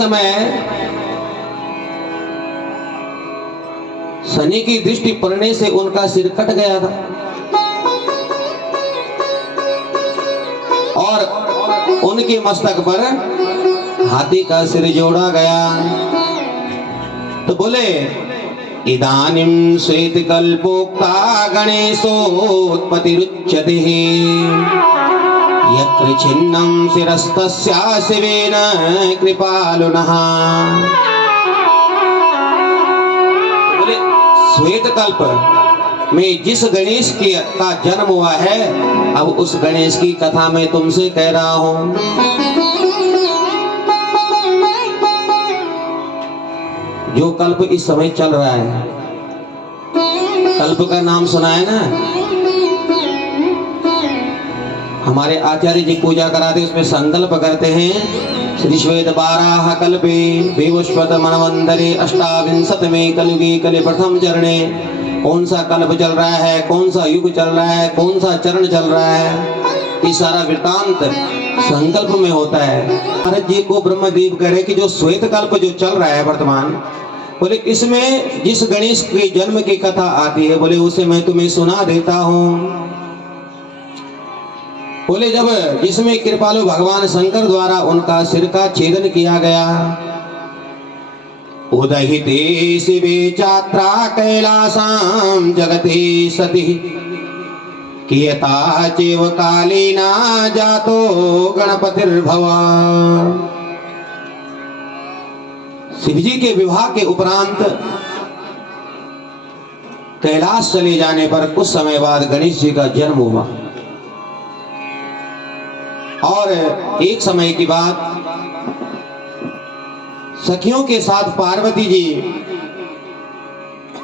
समय शनि की दृष्टि पड़ने से उनका सिर कट गया था और उनके मस्तक पर हाथी का सिर जोड़ा गया। तो बोले इदानीं श्वेतकल्पोक्ता गणेशोत्पत्तिरुच्यते यत्र छिन्नं शिरस्तस्या शिवेन कृपालुनः। बोले श्वेतकल्प में जिस गणेश का जन्म हुआ है, अब उस गणेश की कथा मैं तुमसे कह रहा हूं। जो कल्प इस समय चल रहा है, कल्प का नाम सुना है ना? हमारे आचार्य जी पूजा कराते उसमें संकल्प करते हैं श्री श्वेत 12 कल्पे विवस्वत मनवंतरे अष्टाविंशतमे कलयुगे कलि प्रथम चरणे। कौन सा कल्प चल रहा है, कौन सा युग चल रहा है, कौन सा चरण चल रहा है, ये सारा वृत्तांत संकल्प में होता है। महाराज जी को ब्रह्मदेव कह रहे कि जो श्वेत कल्प जो चल रहा है वर्तमान, बोले इसमें जिस गणेश के जन्म की कथा आती है, बोले उसे मैं तुम्हें सुना देता हूं। बोले जब जिसमें कृपालु भगवान शंकर द्वारा उनका सिर का छेदन किया गया। उदहिते शिवे चात्रा कैलासां जगते सति कियता चैव कालेना जातो गणपतिर्भवा। शिवजी के विवाह के उपरांत कैलाश चले जाने पर कुछ समय बाद गणेश जी का जन्म हुआ और एक समय की बात सखियों के साथ पार्वती जी,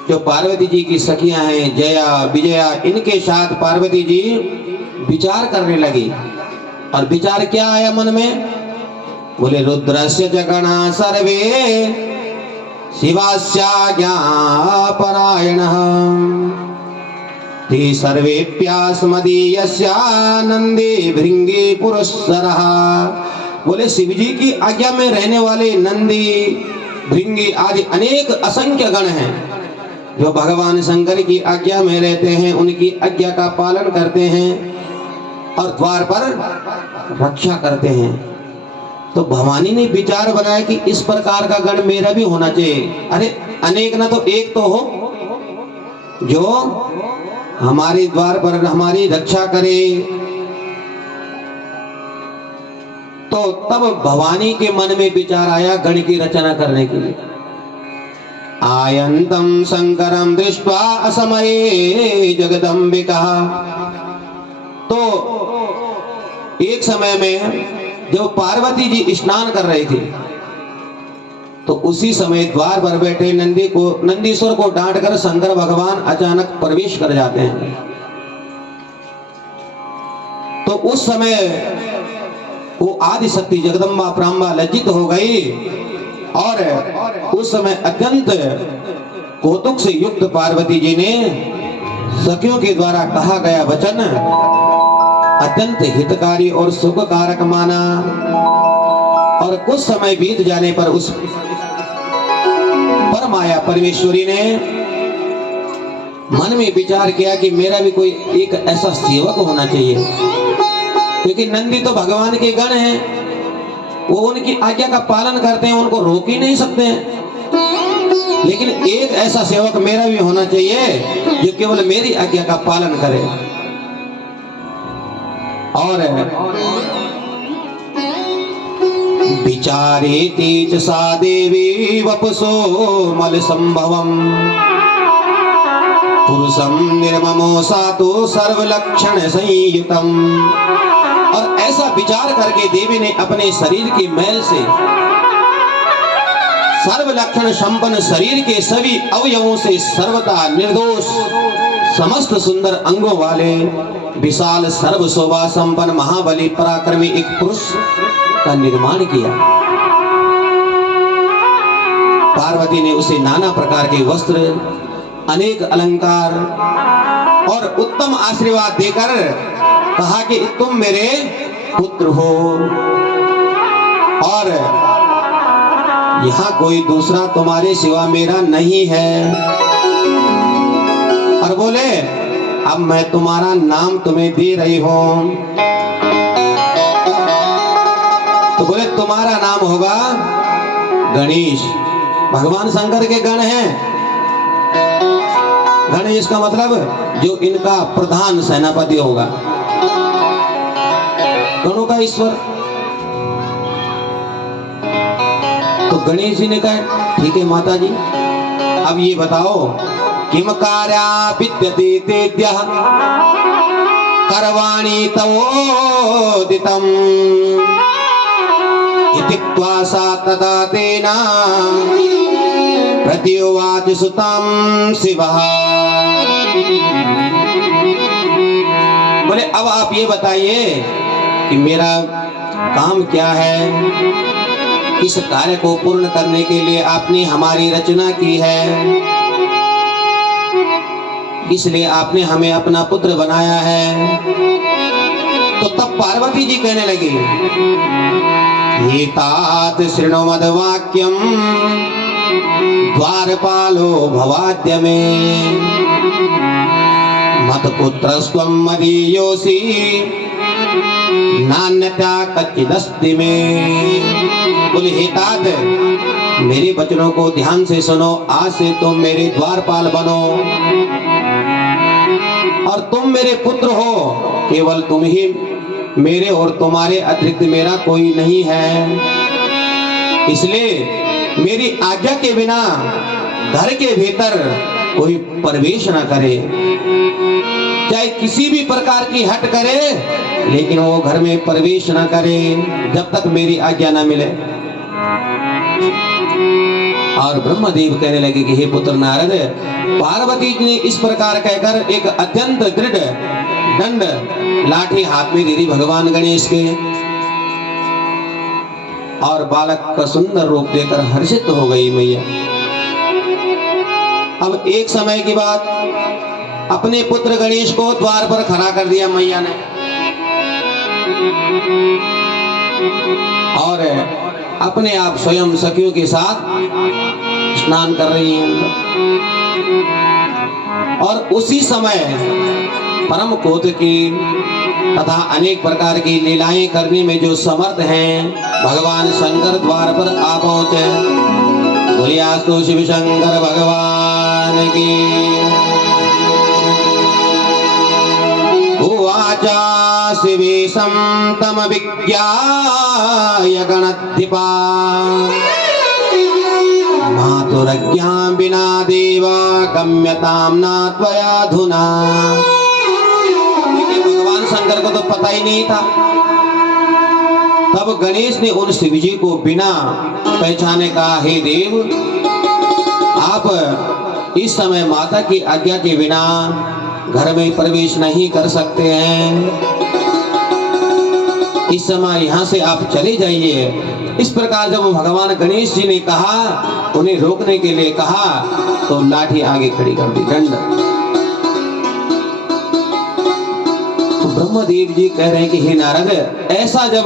जो पार्वती जी की सखियां हैं जया विजया, इनके साथ पार्वती जी विचार करने लगी। और विचार क्या आया मन में? बोले रुद्रस्य जगणा सर्वे शिवास्याज्ञापरायणः ते सर्वेप्यास्मदीयस्या नंदे भृंगी पुरस्सरः। बोले शिवजी की आज्ञा में रहने वाले नंदी भृंगी आदि अनेक असंख्य गण हैं जो भगवान शंकर की आज्ञा में रहते हैं, उनकी आज्ञा का पालन करते हैं और द्वार पर रक्षा करते हैं। तो भवानी ने विचार बनाया कि इस प्रकार का गण मेरा भी होना चाहिए। अरे अनेक ना तो एक तो हो जो हमारे द्वार पर हमारी रक्षा करे। तो तब भवानी के मन में विचार आया गण की रचना करने के लिए। आयंतम शंकरम दृष्ट्वा असमये जगदम्बिका। तो एक समय में जब पार्वती जी स्नान कर रही थी, तो उसी समय द्वार पर बैठे नंदीश्वर को डांट कर शंकर भगवान अचानक प्रवेश कर जाते हैं। तो उस समय वो आदि शक्ति जगदम्बा प्राम्बा लज्जित हो गई और उस समय अत्यंत कौतुक से युक्त पार्वती जी ने सखियों के द्वारा कहा गया वचन अत्यंत हितकारी और सुखकारक माना। और कुछ समय बीत जाने पर उस परमाया परमेश्वरी ने मन में विचार किया कि मेरा भी कोई एक ऐसा सेवक होना चाहिए, क्योंकि नंदी तो भगवान के गण हैं, वो उनकी आज्ञा का पालन करते हैं, उनको रोक ही नहीं सकते हैं। लेकिन एक ऐसा सेवक मेरा भी होना चाहिए जो केवल मेरी आज्ञा का पालन करे। और विचारे तेज सा देवी वपुसो मल संभवम पुरुषम निर्ममो सा तो सर्वलक्षण संयुतम। और ऐसा विचार करके देवी ने अपने शरीर के मैल से सर्वलक्षण संपन्न शरीर के सभी अवयवों से सर्वथा निर्दोष समस्त सुंदर अंगों वाले विशाल सर्व शोभा संपन्न महाबली पराक्रमी एक पुरुष का निर्माण किया। पार्वती ने उसे नाना प्रकार के वस्त्र, अनेक अलंकार और उत्तम आशीर्वाद देकर कहा कि तुम मेरे पुत्र हो। और यहाँ कोई दूसरा तुम्हारे सिवा मेरा नहीं है। और बोले अब मैं तुम्हारा नाम तुम्हें दे रही हूं। तो बोले तुम्हारा नाम होगा गणेश। भगवान शंकर के गण हैं। गणेश का मतलब जो इनका प्रधान सेनापति होगा, गणों का ईश्वर। तो गणेश जी ने कहा ठीक है माता जी, अब ये बताओ किम कार्या विद्यते तेद्यः करवाणि तवोदितम् इत्युक्त्वा सा तदा तेन प्रत्युवाच सुतं शिवः। बोले अब आप ये बताइए कि मेरा काम क्या है, किस कार्य को पूर्ण करने के लिए आपने हमारी रचना की है, इसलिए आपने हमें अपना पुत्र बनाया है। तो तब पार्वती जी कहने लगी एतात शृणु मद वाक्यम द्वारपालो भवाद्य मे मत पुत्रस्त्वं मदीयोऽसि नान्यथा कच्चिदस्ति मे। बोले हे तात, मेरे वचनों को ध्यान से सुनो। आज से तुम मेरे द्वारपाल बनो और तुम मेरे पुत्र हो। केवल तुम ही मेरे और तुम्हारे अतिरिक्त मेरा कोई नहीं है। इसलिए मेरी आज्ञा के बिना घर के भीतर कोई प्रवेश ना करे, चाहे किसी भी प्रकार की हट करे, लेकिन वो घर में प्रवेश ना करे जब तक मेरी आज्ञा ना मिले। और ब्रह्मदेव कहने लगे कि हे पुत्र नारद, पार्वती जी ने इस प्रकार कहकर एक अत्यंत दृढ़ दंड लाठी हाथ में दे दी भगवान गणेश के, और बालक का सुंदर रूप देकर हर्षित हो गई मैया। अब एक समय की बात, अपने पुत्र गणेश को द्वार पर खड़ा कर दिया मैया ने, और अपने आप स्वयं सखियों के साथ स्नान कर रही हैं। और उसी समय परम कौतुकी तथा अनेक प्रकार की लीलाएं करने में जो समर्थ हैं, भगवान शंकर द्वार पर आ पहुंचे। बोलियास्तु शिव शंकर भगवान की। उवाचा शिवेशं तम विज्ञाय गणधिपा मातुरज्ञां विना देवा गम्यतां न त्वयाधुना। भगवान शंकर को तो पता ही नहीं था। तब गणेश ने उन शिव जी को बिना पहचाने कहा, हे देव, आप इस समय माता की आज्ञा के बिना घर में प्रवेश नहीं कर सकते हैं। इस समय यहाँ से आप चले जाइए। इस प्रकार जब भगवान गणेश जी ने कहा, उन्हें रोकने के लिए कहा, तो लाठी आगे खड़ी कर दी, दंड। तो ब्रह्मदेव जी कह रहे हैं कि हे नारद, ऐसा जब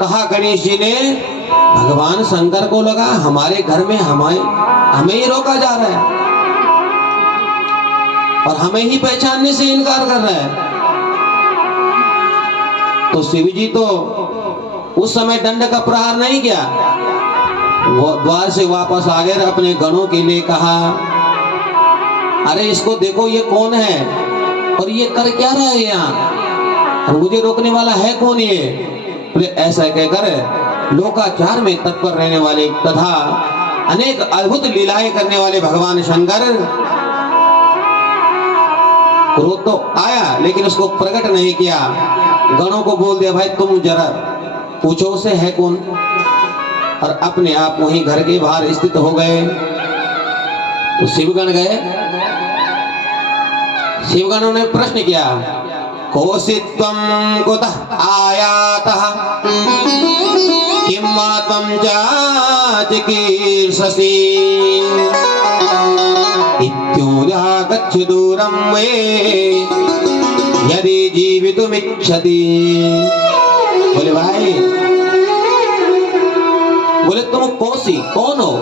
कहा गणेश जी ने, भगवान शंकर को लगा हमारे घर में हमें ही रोका जा रहा है और हमें ही पहचानने से इनकार कर रहा है। तो शिव जी तो उस समय दंड का प्रहार नहीं किया, वो द्वार से वापस आ गए, अपने गणों के लिए कहा, अरे इसको देखो, ये कौन है और ये कर क्या रहा है यहाँ, और मुझे रोकने वाला है कौन ये। बोले ऐसा कहकर लोकाचार में तत्पर रहने वाले तथा अनेक अद्भुत लीलाएं करने वाले भगवान शंकर, क्रोध तो आया लेकिन उसको प्रकट नहीं किया। गणों को बोल दिया, भाई तुम जरा पूछो उसे है कौन, और अपने आप वहीं घर के बाहर स्थित हो गए। तो शिवगण गए, शिवगणों ने प्रश्न किया, कोसित्वं कुतः आयातः किं वा त्वं चिकीर्षसि इत्युक्त्वा गच्छ दूरं वे यदि जीवितुमिच्छति। बोले भाई, बोले तुम कौसी कौन हो,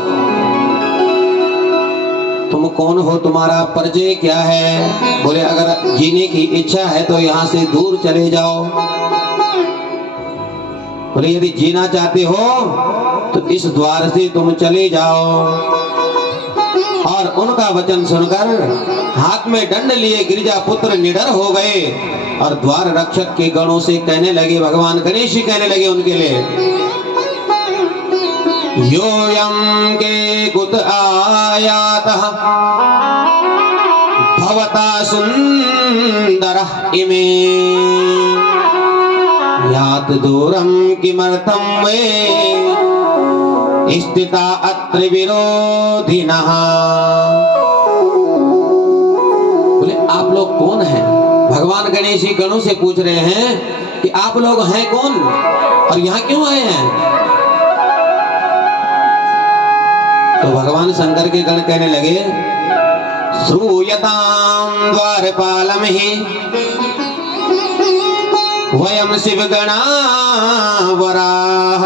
तुम कौन हो, तुम्हारा परिचय क्या है। बोले अगर जीने की इच्छा है तो यहाँ से दूर चले जाओ। बोले यदि जीना चाहते हो तो इस द्वार से तुम चले जाओ। और उनका वचन सुनकर हाथ में दंड लिए गिरिजा पुत्र निडर हो गए और द्वार रक्षक के गणों से कहने लगे, भगवान गणेश जी कहने लगे उनके लिए, योऽयं के कुत आयातः भवता सुंदरः इमे यात दूरम किमर्थम वे स्थिता अत्र विरोधिनः। बोले आप लोग कौन हैं? भगवान गणेश जी गणों से पूछ रहे हैं कि आप लोग हैं कौन और यहाँ क्यों आए हैं। तो भगवान शंकर के गण कहने लगे, श्रूयतां द्वारपालम हि वयम शिव गणा वराः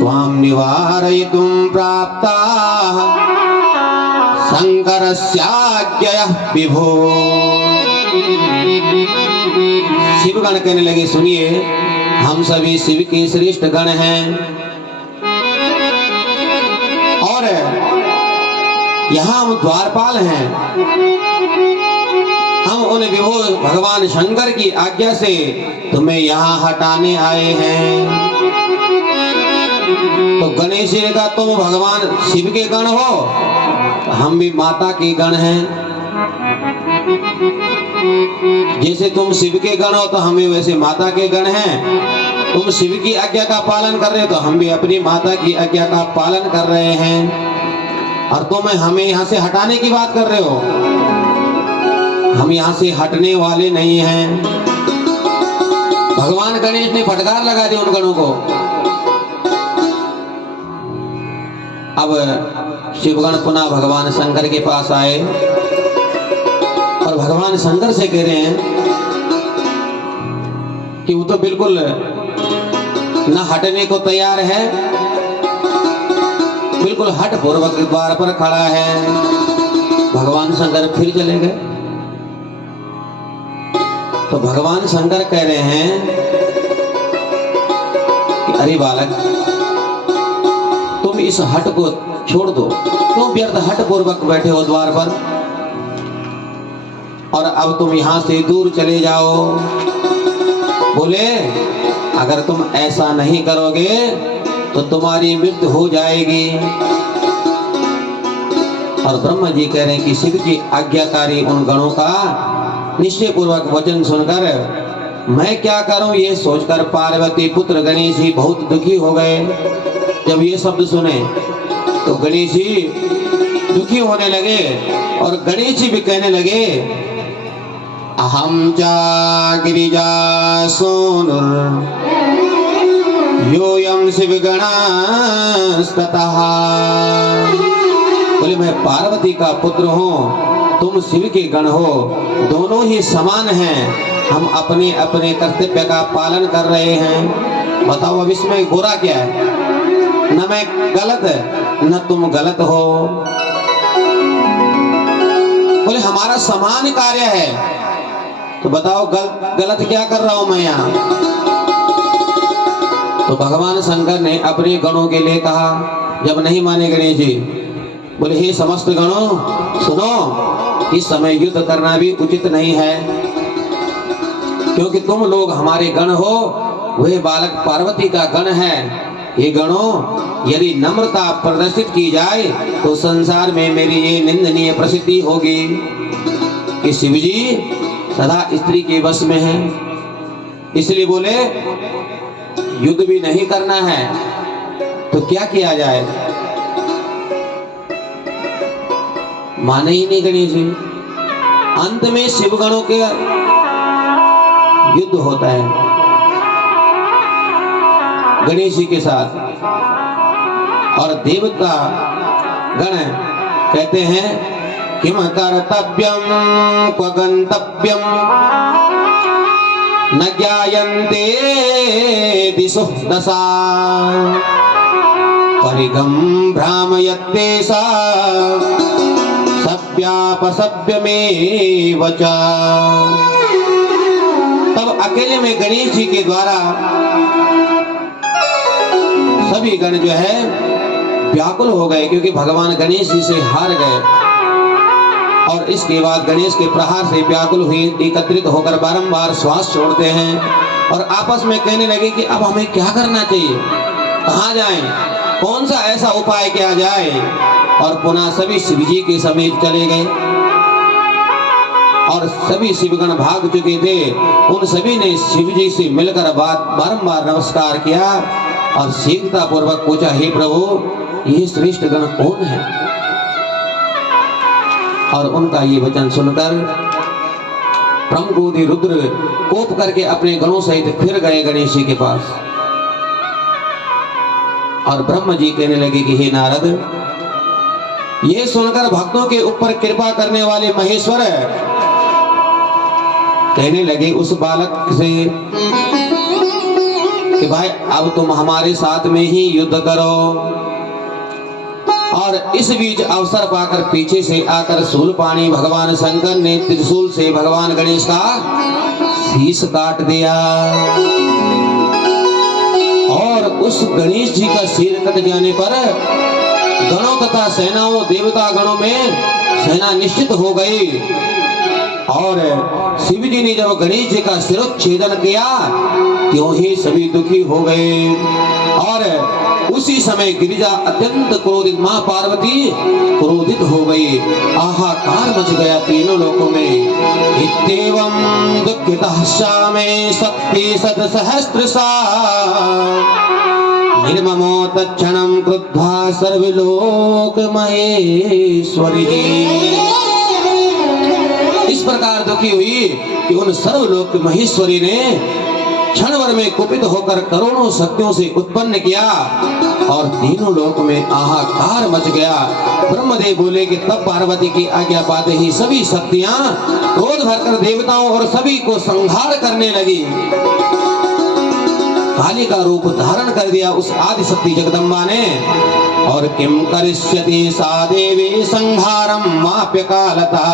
त्वां निवारयितुं प्राप्ताः शंकरस्याज्ञया विभो। शिव गण कहने लगे, सुनिए हम सभी शिव के श्रेष्ठ गण हैं और यहाँ हम द्वारपाल हैं। हम उन विभो भगवान शंकर की आज्ञा से तुम्हें यहाँ हटाने आए हैं। तो गणेश जी ने कहा, तुम भगवान शिव के गण हो, हम भी माता के गण हैं। जैसे तुम शिव के गण हो तो हम भी वैसे माता के गण हैं। तुम शिव की आज्ञा का पालन कर रहे हो तो हम भी अपनी माता की आज्ञा का पालन कर रहे हैं। और तुम हमें यहाँ से हटाने की बात कर रहे हो, हम यहाँ से हटने वाले नहीं हैं। भगवान गणेश ने फटकार लगा दी उन गणों को। अब शिवगण पुनः भगवान शंकर के पास आए और भगवान शंकर से कह रहे हैं कि वो तो बिल्कुल न हटने को तैयार है, बिल्कुल हट पूर्वक द्वार पर खड़ा है। भगवान शंकर फिर चले गए। तो भगवान शंकर कह रहे हैं कि अरे बालक, तुम इस हट को छोड़ दो, क्यों व्यर्थ हट पूर्वक बैठे हो द्वार पर, और अब तुम यहां से दूर चले जाओ। बोले अगर तुम ऐसा नहीं करोगे तो तुम्हारी मृत्यु हो जाएगी। और ब्रह्मा जी कह रहे हैं कि शिव की आज्ञाकारी उन गणों का निश्चय पूर्वक वचन सुनकर मैं क्या करूं ये सोचकर पार्वती पुत्र गणेश जी बहुत दुखी हो गए। जब ये शब्द सुने तो गणेश जी दुखी होने लगे और गणेश जी भी कहने लगे, अहम चा गिरिजा सोनुर योयम शिव गणस्ततः। बोले मैं पार्वती का पुत्र हूँ, तुम शिव के गण हो, दोनों ही समान हैं। हम अपने अपने कर्तव्य का पालन कर रहे हैं। बताओ अब इसमें बुरा क्या है? न मैं गलत न तुम गलत हो। बोले हमारा समान कार्य है, तो बताओ गलत क्या कर रहा हूं मैं यहाँ? तो भगवान शंकर ने अपने गणों के लिए कहा, जब नहीं माने गणेश जी, बोले हे समस्त गणों सुनो, इस समय युद्ध करना भी उचित नहीं है, क्योंकि तुम लोग हमारे गण हो, वह बालक पार्वती का गण है। ये गणों यदि नम्रता प्रदर्शित की जाए तो संसार में मेरी ये निंदनीय प्रसिद्धि होगी कि शिवजी सदा स्त्री के वश में है। इसलिए बोले युद्ध भी नहीं करना है तो क्या किया जाए? माने ही नहीं गणेश जी। अंत में शिवगणों के युद्ध होता है गणेश जी के साथ, और देवता गण कहते हैं किम कर्तव्यम क्व गंतव्यम न ज्ञायन्ते दिशो दशा। मृगं भ्रामयत्येषा सभ्यापसभ्यमेव च। तब अकेले में गणेश जी के द्वारा सभी गण जो है व्याकुल हो गए, क्योंकि भगवान गणेश जी से हार गए। और इसके बाद गणेश के प्रहार से व्याकुल हुए, एकत्रित होकर बारंबार श्वास छोड़ते हैं और आपस में कहने लगे कि अब हमें क्या करना चाहिए, कहाँ जाएं, कौन सा ऐसा उपाय किया जाए। और पुनः सभी शिव जी के समीप चले गए और सभी शिवगण भाग चुके थे। उन सभी ने शिव जी से मिलकर बारंबार नमस्कार किया और शीघ्रता पूर्वक पूछा, हे प्रभु, ये श्रेष्ठ गण कौन है। और उनका ये वचन सुनकर ब्रह्मगोदी रुद्र कोप करके अपने गणों सहित फिर गए गणेश जी के पास। और ब्रह्म जी कहने लगे कि हे नारद, ये सुनकर भक्तों के ऊपर कृपा करने वाले महेश्वर कहने लगे उस बालक से कि भाई अब तुम हमारे साथ में ही युद्ध करो। और इस बीच अवसर पाकर पीछे से आकर शूलपाणी भगवान शंकर ने त्रिशूल से भगवान गणेश का शीश काट दिया। और उस गणेश जी का सिर कट जाने पर गणों तथा सेनाओं देवता गणों में सेना निश्चित हो गई। और शिव जी ने जब गणेश जी का सिरोच्छेदन किया, त्यों ही सभी दुखी हो गए। और उसी समय गिरिजा अत्यंत क्रोधित, मां पार्वती क्रोधित हो गई। आहाकार मच गया तीनों लोकों में। इत्येवं दुःखितः श्यामे शक्ति सत सहस्त्रसा निर्ममो तत्क्षणं क्रुद्धा सर्वलोक महेश्वरी। इस प्रकार दुखी हुई कि उन सर्वलोक महेश्वरी ने क्षण भर में कुपित होकर करोड़ों शक्तियों से उत्पन्न किया और तीनों लोक में आहाकार मच गया। ब्रह्मदेव बोले कि तब पार्वती की आज्ञा पाते ही सभी शक्तियां क्रोध भरकर देवताओं और सभी को संहार करने लगी। काली का रूप धारण कर दिया उस आदि शक्ति जगदम्बा ने। और किम करिष्यति सा देवी संहारम माप्य कालता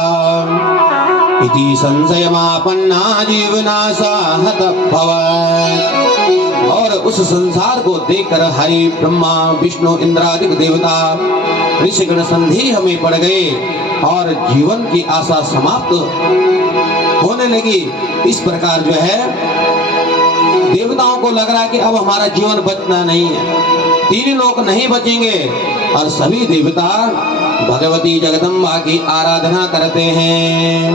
इति संशयमापन्ना जीवनाशा हतभवत्। और उस संसार को देखकर हरि ब्रह्मा विष्णु इंद्रादि देवता ऋषिगण संदेह में पड़ गए और जीवन की आशा समाप्त होने लगी। इस प्रकार जो है देवताओं को लग रहा है कि अब हमारा जीवन बचना नहीं है, तीन लोक नहीं बचेंगे। और सभी देवता भगवती जगदम्बा की आराधना करते हैं।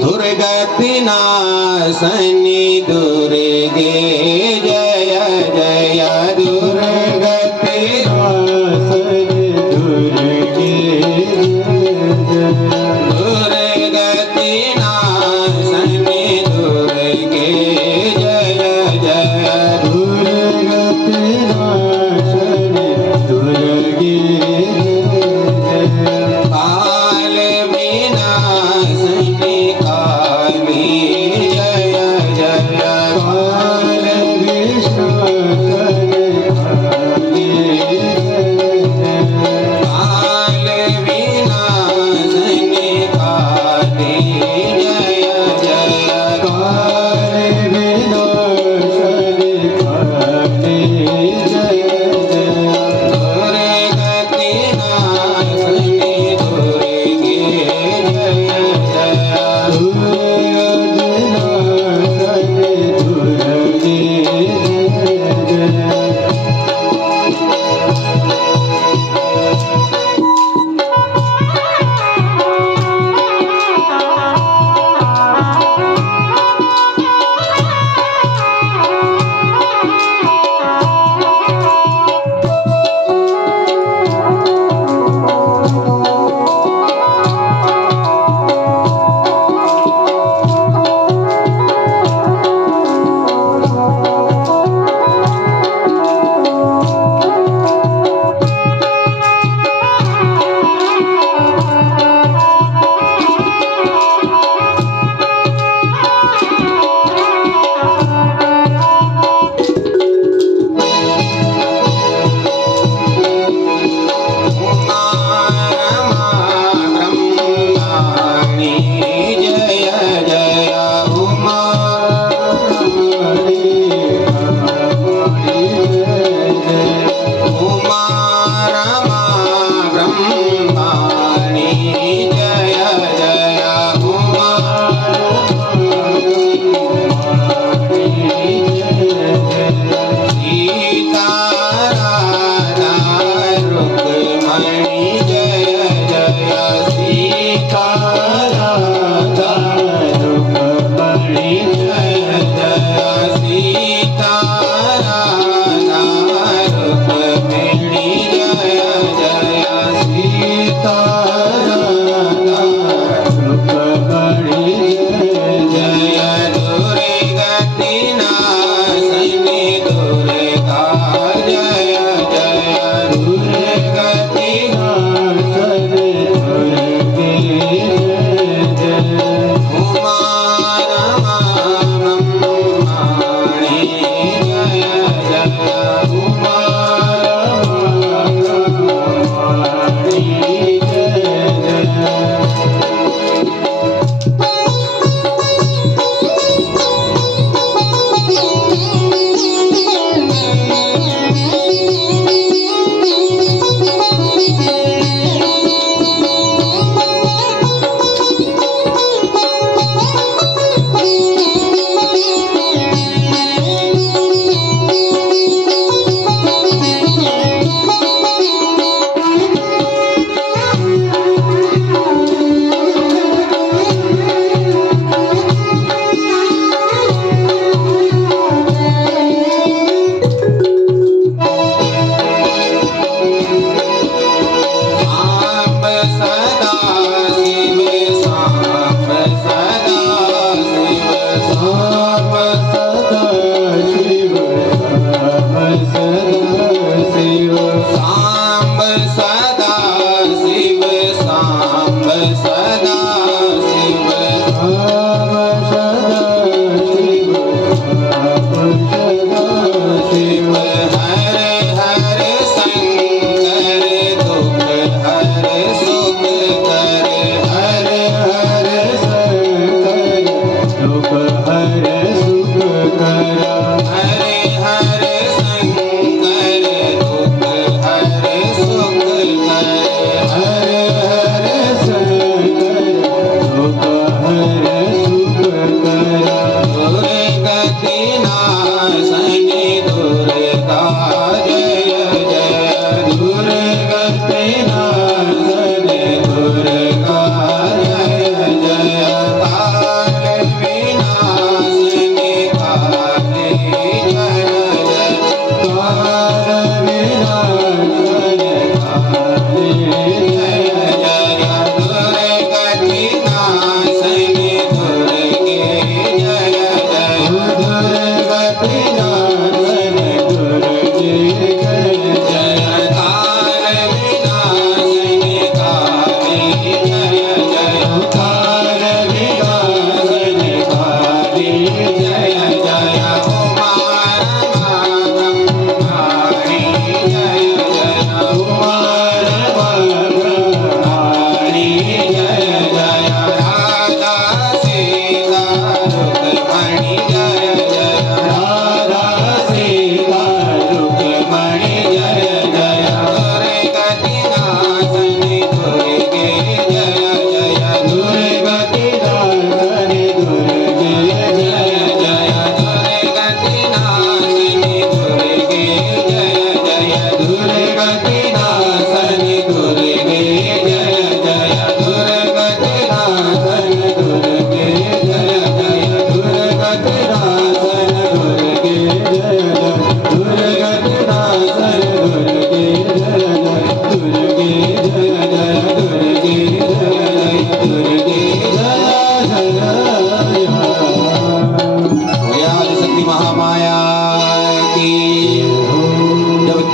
दुर्गति नाशनी दुर्गे जय जय दुर्गति नाशनी दुर्गे दुर्गति नाशनी दुर्गे जय जय दुर्गति नाशनी दुर्गे काल विनाशनी काली जय जय काल विनाशनी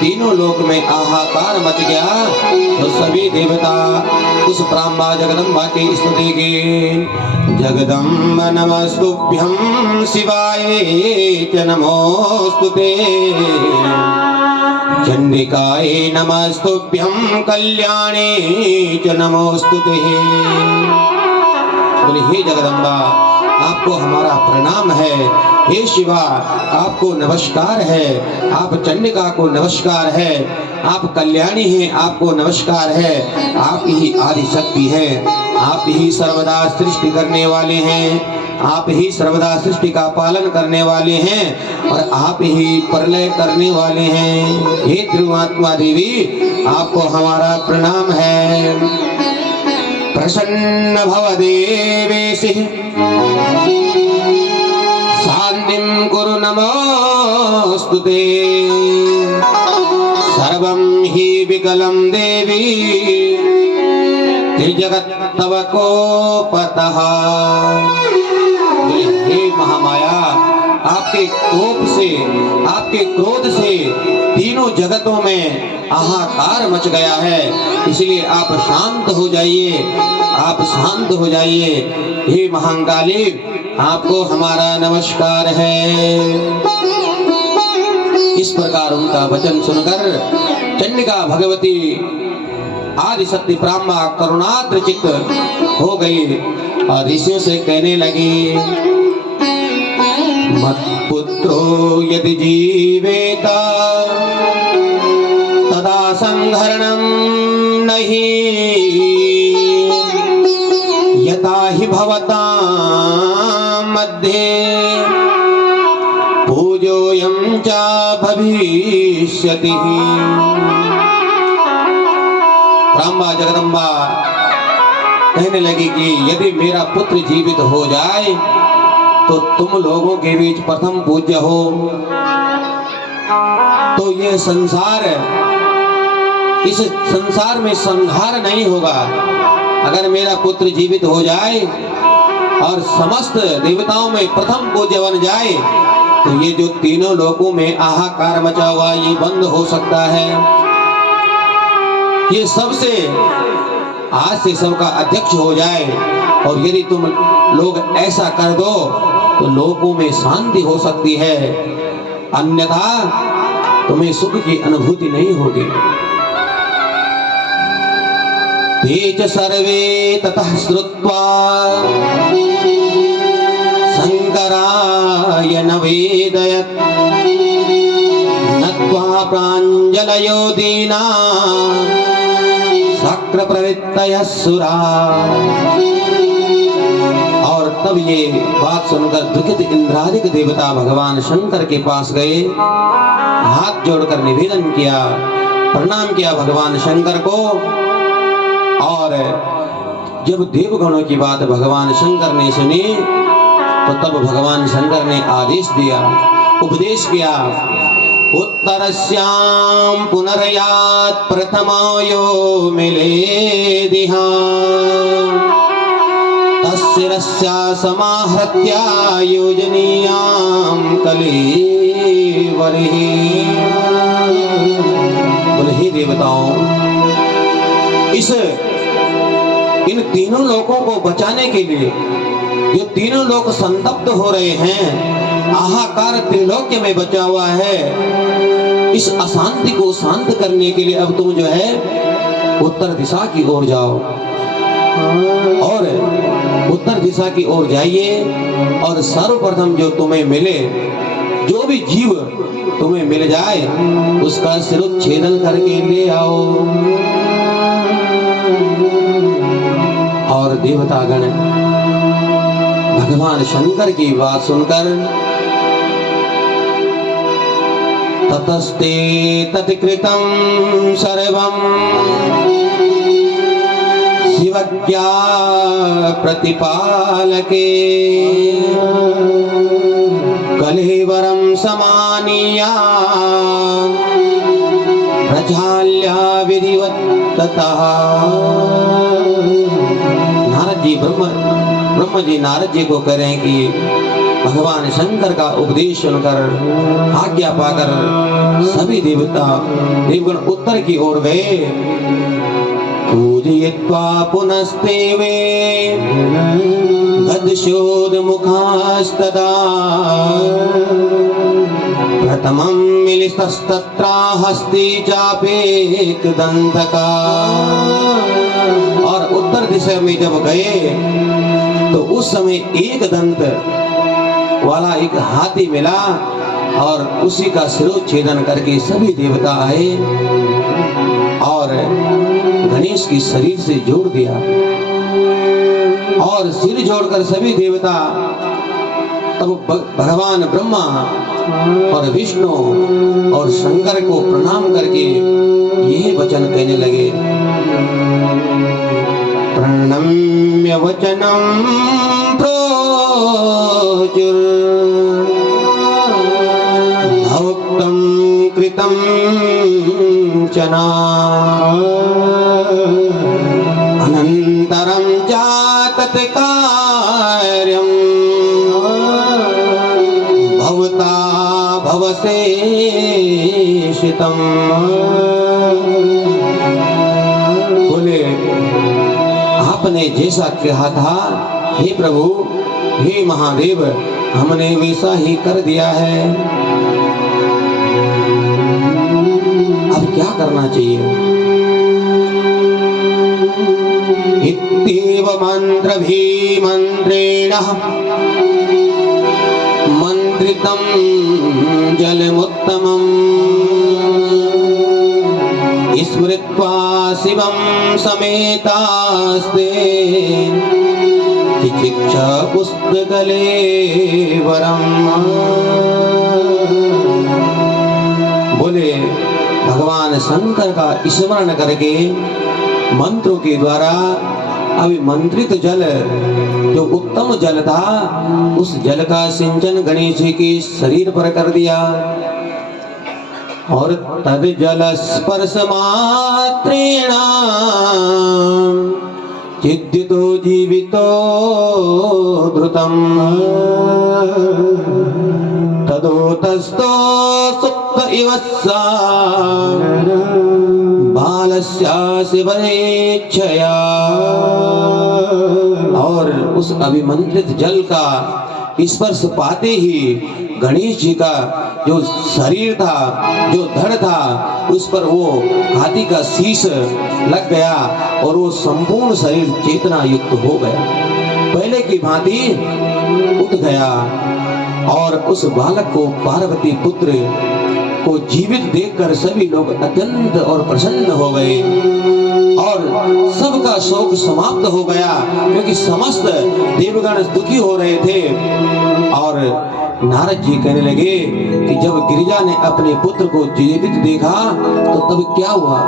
तीनों लोक में हाहाकार मच गया तो सभी देवता उस ब्रह्मा जगदम्बा की स्तुति की। जगदम्ब नमस्तुभ्यं शिवाय च नमोस्तुते, चंडिकाय नमस्तुभ्यं कल्याणे च नमोस्तुते। बोले हे जगदम्बा, आपको हमारा प्रणाम है। हे शिवा, आपको नमस्कार है। आप चंडिका को नमस्कार है। आप कल्याणी हैं, आपको नमस्कार है। आप ही आदि शक्ति है। आप ही सर्वदा सृष्टि करने वाले हैं। आप ही सर्वदा सृष्टि का पालन करने वाले हैं और आप ही प्रलय करने वाले हैं। हे त्रिगुणात्मा देवी, आपको हमारा प्रणाम है। प्रसन्न भव देवेशि शांतिं कुरु नमोस्तुते, सर्वं हि विकलं देवी त्रिजगत् तव कोपतः। हे महामाया, आपके कोप से, आपके क्रोध से तीनों जगतों में हाहाकार मच गया है, इसलिए आप शांत हो जाइए। आप शांत हो जाइए। हे महाकाली, आपको हमारा नमस्कार है। इस प्रकार उनका वचन सुनकर चंडिका भगवती आदि शक्ति ब्रह्मा करुणाद्रचित हो गई और ऋषियों से कहने लगी, मत्पुत्रो यदि जीवेता तदा संहरणं नहीं, यथा हि भवतां मध्ये पूजोऽयं च भविष्यति। ब्रह्मा जगदम्बा कहने लगी कि यदि मेरा पुत्र जीवित हो जाए तो तुम लोगों के बीच प्रथम पूज्य हो। तो ये संसार, इस संसार में संहार नहीं होगा। अगर मेरा पुत्र जीवित हो जाए और समस्त देवताओं में प्रथम पूज्य बन जाए तो ये जो तीनों लोकों में हाहाकार मचा हुआ ये बंद हो सकता है। ये सबसे आज से सबका अध्यक्ष हो जाए और यदि तुम लोग ऐसा कर दो तो लोगों में शांति हो सकती है, अन्यथा तुम्हें सुख की अनुभूति नहीं होगी। ते च सर्वे ततः श्रुत्वा शंकराय नवेदयत्, नत्वा प्राञ्जलयो दीना शक्र प्रवृत्तयः सुरा। और तब ये बात सुनकर दुखित इंद्रादिक देवता भगवान शंकर के पास गए, हाथ जोड़कर निवेदन किया, प्रणाम किया भगवान शंकर को। और जब देवगणों की बात भगवान शंकर ने सुनी तो तब भगवान शंकर ने आदेश दिया, उपदेश किया, उत्तरस्यां पुनर्यात् प्रथमायो मिले दिहा, तस्सिरस्या समाहृत्या योजनीयां कलेवरैः। बोले हे देवताओं, इन तीनों लोकों को बचाने के लिए जो तीनों लोग संतप्त हो रहे हैं, हाहाकार त्रिलोक्य में बचा हुआ है, इस अशांति को शांत करने के लिए अब तुम जो है उत्तर दिशा की ओर जाओ और उत्तर दिशा की ओर जाइए और सर्वप्रथम जो तुम्हें मिले, जो भी जीव तुम्हें मिल जाए उसका शिरोच्छेदन करके ले आओ। और देवतागण भगवान शंकर की बात सुनकर ततस्ते तत्कृतं सर्वं शिवज्ञा प्रतिपालके, कलेवरं समानीया प्रज्वाल्या विधिवत् ततः। नारद जी ब्रह्मा जी नारद जी को कह रहे हैं कि भगवान शंकर का उपदेश सुनकर आज्ञा पाकर सभी देवता देवगण उत्तर की ओर गए। पूजयित्वा पुनस्तेवे गदशोदमुखास्तदा प्रथमं मिलितस्तत्रा हस्ती चापेकदंतका। और उत्तर दिशा में जब गए तो उस समय एक दंत वाला एक हाथी मिला और उसी का शिरोच्छेदन करके सभी देवता आए और गणेश की शरीर से जोड़ दिया। और सिर जोड़कर सभी देवता तब भगवान ब्रह्मा और विष्णु और शंकर को प्रणाम करके यह वचन कहने लगे। प्रणम्य वचनम प्रोचुर भक्तं कृतं चना अनन्तरं जातत् कार्यं भवता भवशेषितम्। बोले आपने जैसा कहा था हे प्रभु हे महादेव हमने वैसा ही कर दिया है, अब क्या करना चाहिए। इत्येव मंत्रेण मंत्रितं जलमुत्तमम् स्मृत्वा शिवं समेतास्ते चिकित्स पुस्तकले वरम्। बोले भगवान शंकर का स्मरण करके मंत्रों के द्वारा अभिमंत्रित जल जो उत्तम जल था उस जल का सिंचन गणेश जी के शरीर पर कर दिया। और तद जल स्पर्श मात्रेण चिद्दितो जीवितो धृतम् तदोतस्तो सुप्त इव सा बालस्यास्य वरेच्छया। और उस अभिमंत्रित जल का स्पर्श पाते ही गणेश जी का जो शरीर था जो धड़ था उस पर वो हाथी का शीश लग गया और वो संपूर्ण शरीर चेतना युक्त हो गया, पहले की भांति उठ गया। और उस बालक को पार्वती पुत्र को जीवित देखकर सभी लोग अत्यंत और प्रसन्न हो गए और सबका शोक समाप्त हो गया, क्योंकि समस्त देवगण दुखी हो रहे थे। और नारद जी कहने लगे कि जब गिरिजा ने अपने पुत्र को जीवित देखा तो तब क्या हुआ।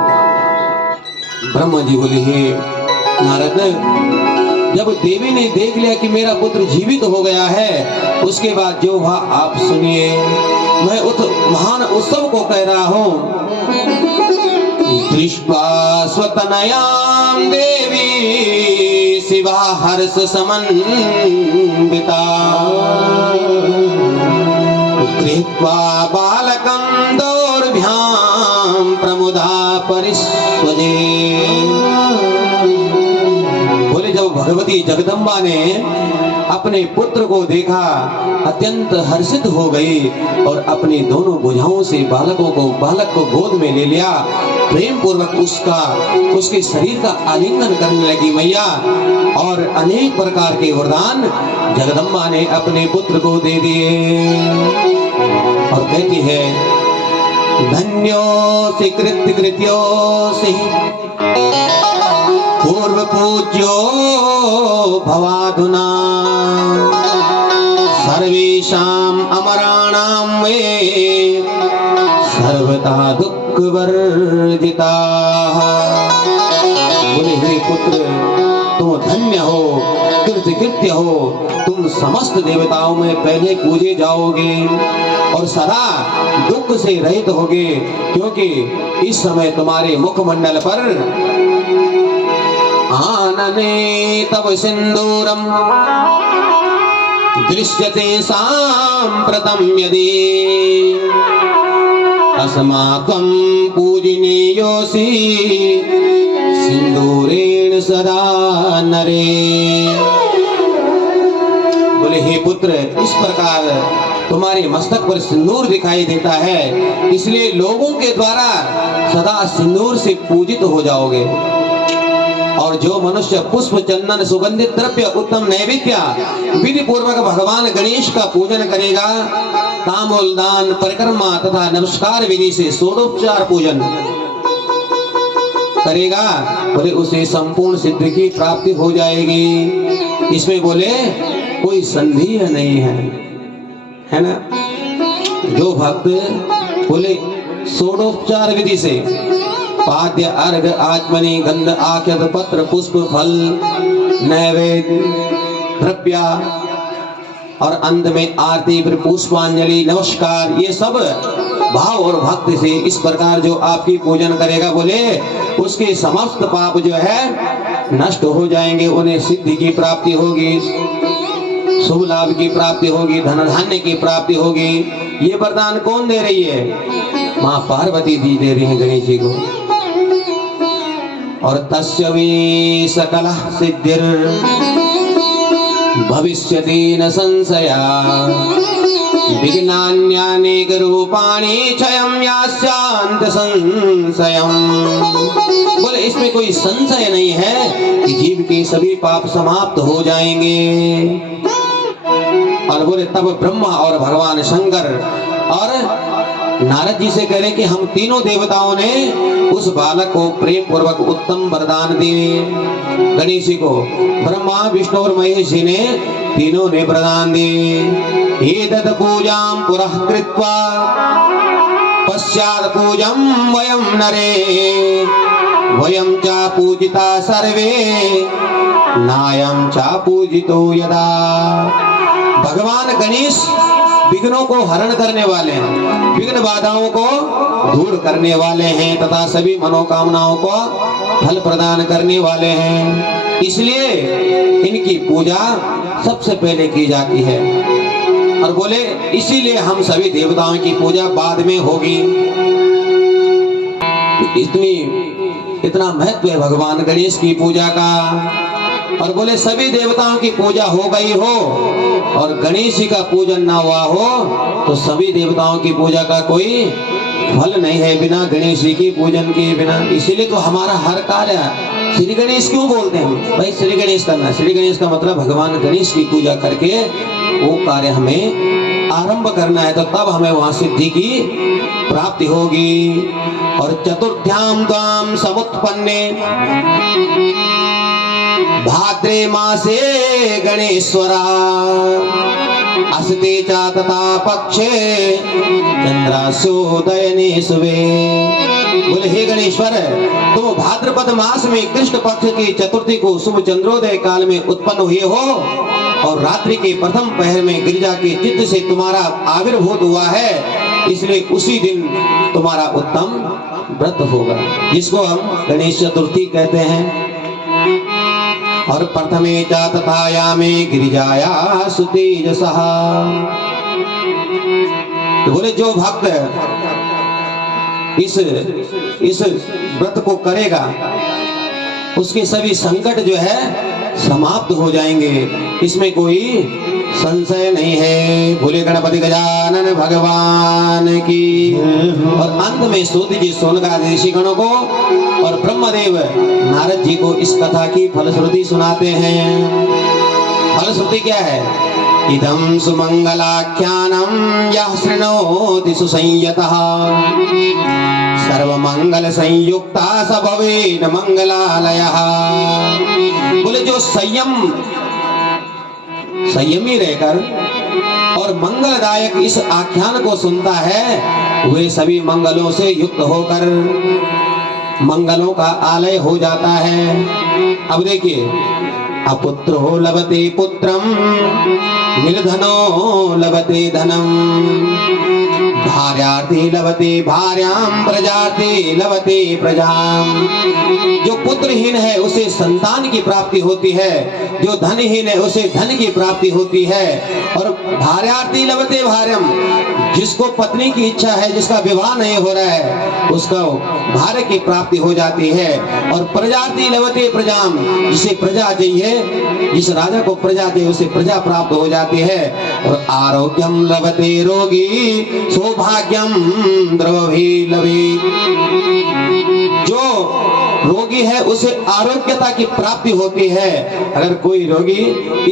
ब्रह्मा जी बोले हे नारद, जब देवी ने देख लिया कि मेरा पुत्र जीवित हो गया है उसके बाद जो हुआ आप सुनिए। मैं उस महान उत्सव को कह रहा हूँ। दृष्ट्वा स्वतनयां देवी शिवा हर्ष समन्विता कृत्वा बालकं दौर्भ्यां प्रमुदा परिस्वजे। बोले जब भगवती जगदम्बा ने अपने पुत्र को देखा अत्यंत हर्षित हो गई और अपनी दोनों भुजाओं से बालक को गोद में ले लिया, प्रेम पूर्वक उसके शरीर का आलिंगन करने लगी मैया। और अनेक प्रकार के वरदान जगदम्बा ने अपने पुत्र को दे दिए और कहती है धन्योऽसि कृत्योऽसि पूर्व पूज्यो भवाधुना सर्वेषाम् अमराणां वे सर्वथा दुःख वर्जिता। बोले हे पुत्र तुम धन्य हो, कृत्य हो, तुम समस्त देवताओं में पहले पूजे जाओगे और सदा दुख से रहित होगे, क्योंकि इस समय तुम्हारे मुखमंडल पर आनने तव सिंदूरम दृश्यते साम्प्रतं यदि अस्माकं पूजनीयोऽसि सिंदूरेण सदा नरे। बोले हे पुत्र, इस प्रकार तुम्हारे मस्तक पर सिंदूर दिखाई देता है, इसलिए लोगों के द्वारा सदा सिंदूर से पूजित हो जाओगे। और जो मनुष्य पुष्प चंदन सुगंधित द्रव्य उत्तम नैवेद्य विधि पूर्वक भगवान गणेश का पूजन करेगा, ताम्बूल दान परिक्रमा तथा नमस्कार विधि से षोडोपचार पूजन करेगा, बोले उसे संपूर्ण सिद्धि की प्राप्ति हो जाएगी। इसमें बोले कोई संदेह नहीं है ना। जो भक्त बोले षोडोपचार विधि से पाद्य अर्घ आचमनी गंध आक्षत पत्र पुष्प फल नैवेद्य द्रव्य और अंत में आरती फिर पुष्पांजलि नमस्कार, ये सब भाव और भक्ति से इस प्रकार जो आपकी पूजन करेगा, बोले उसके समस्त पाप जो है नष्ट हो जाएंगे, उन्हें सिद्धि की प्राप्ति होगी, शुभ लाभ की प्राप्ति होगी, धन धान्य की प्राप्ति होगी। ये वरदान कौन दे रही है? माँ पार्वती जी दे रही है गणेश जी को। और तस्य वै सकलः सिद्धिर् भविष्यति न संशया विघ्नान्यानेक रूपाणि क्षयं यास्यान्त संशयम्। बोले इसमें कोई संशय नहीं है कि जीव के सभी पाप समाप्त हो जाएंगे। और बोले तब ब्रह्मा और भगवान शंकर और नारद जी से कह रहे कि हम तीनों देवताओं ने उस बालक को प्रेम पूर्वक उत्तम वरदान दिए। गणेश जी को ब्रह्मा विष्णु और महेश जी ने तीनों ने वरदान दिए। एतत् पूजां पुरः कृत्वा पश्चात् पूजं वयं नरे वयं च पूजिता सर्वे नायं च पूजितो यदा। भगवान गणेश विघ्नों को हरण करने वाले हैं, विघ्न बाधाओं को दूर करने वाले हैं तथा सभी मनोकामनाओं को फल प्रदान करने वाले हैं, इसलिए इनकी पूजा सबसे पहले की जाती है। और बोले इसीलिए हम सभी देवताओं की पूजा बाद में होगी। इतना महत्व है भगवान गणेश की पूजा का। और बोले सभी देवताओं की पूजा हो गई हो और गणेश जी का पूजन ना हुआ हो तो सभी देवताओं की पूजा का कोई फल नहीं है बिना गणेश जी की पूजन के बिना। इसीलिए तो हमारा हर कार्य श्री गणेश क्यों बोलते हैं भाई? श्री गणेश करना, श्री गणेश का मतलब भगवान गणेश की पूजा करके वो कार्य हमें आरंभ करना है, तो तब हमें वहां सिद्धि की प्राप्ति होगी। और चतुर्थ्याम त्वाम समुत्पन्ने भाद्रे मासे गणेश्वरा अस्ते च तथा पक्षे चंद्रास्योदयने शुभे। बोले हे गणेश्वर, तुम भाद्रपद मास में कृष्ण पक्ष की चतुर्थी को शुभ चंद्रोदय काल में उत्पन्न हुए हो और रात्रि के प्रथम पहर में गिरिजा के चित्त से तुम्हारा आविर्भूत हुआ है, इसलिए उसी दिन तुम्हारा उत्तम व्रत होगा, जिसको हम गणेश चतुर्थी कहते हैं। और प्रथमे च तथायामे गिरिजाया सुतेजसः। तो बोले जो भक्त इस व्रत को करेगा उसके सभी संकट जो है समाप्त हो जाएंगे, इसमें कोई संशय नहीं है। बोले गणपति गजानन भगवान की। और अंत में सूत जी सोनकादि ऋषिगणों को और ब्रह्मदेव नारद जी को इस कथा की फलश्रुति सुनाते हैं। फलश्रुति क्या है? इदं सुमंगलाख्यानं यः शृणोति सुसंयतः सर्वमंगल संयुक्ता स भवेन मंगलालयः। बोले जो संयमी रहकर और मंगलदायक इस आख्यान को सुनता है, वे सभी मंगलों से युक्त होकर मंगलों का आलय हो जाता है। अब देखिए, अपुत्रो लभते पुत्रम निर्धनो लभते धनम भार्यार्थी लभते भार्याम प्रजाते लभते प्रजाम। जो पुत्रहीन है उसे संतान की प्राप्ति होती है, जो धनहीन है उसे धन की प्राप्ति होती है। और भार्यार्थी लभते भार्यम, जिसको पत्नी की इच्छा है, जिसका विवाह नहीं हो रहा है, उसको भार्य की प्राप्ति हो जाती है। और प्रजाति लभते प्रजाम, जिसे प्रजा चाहिए, जिस राजा को प्रजा चाहिए उसे प्रजा प्राप्त हो जाती है। और आरोग्यम लभते रोगी सौभाग्यम द्रवभी लभे, जो रोगी है उसे आरोग्यता की प्राप्ति होती है। अगर कोई रोगी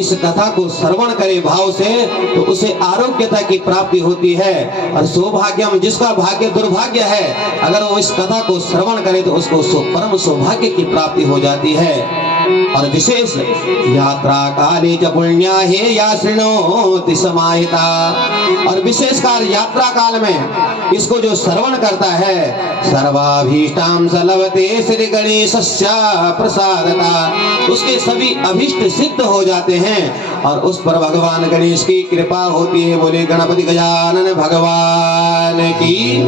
इस कथा को श्रवण करे भाव से तो उसे आरोग्यता की प्राप्ति होती है। और सौभाग्यम, जिसका भाग्य दुर्भाग्य है, अगर वो इस कथा को श्रवण करे तो उसको परम सौभाग्य की प्राप्ति हो जाती है। और विशेष यात्रा काले च पुण्या हे या शृणोति समाहिता, और विशेषकर यात्रा काल में इसको जो श्रवण करता है, सर्वाभीष्टां स लभते श्री गणेशस्य प्रसादता, उसके सभी अभीष्ट सिद्ध हो जाते हैं और उस पर भगवान गणेश की कृपा होती है। बोले गणपति गजानन भगवान की।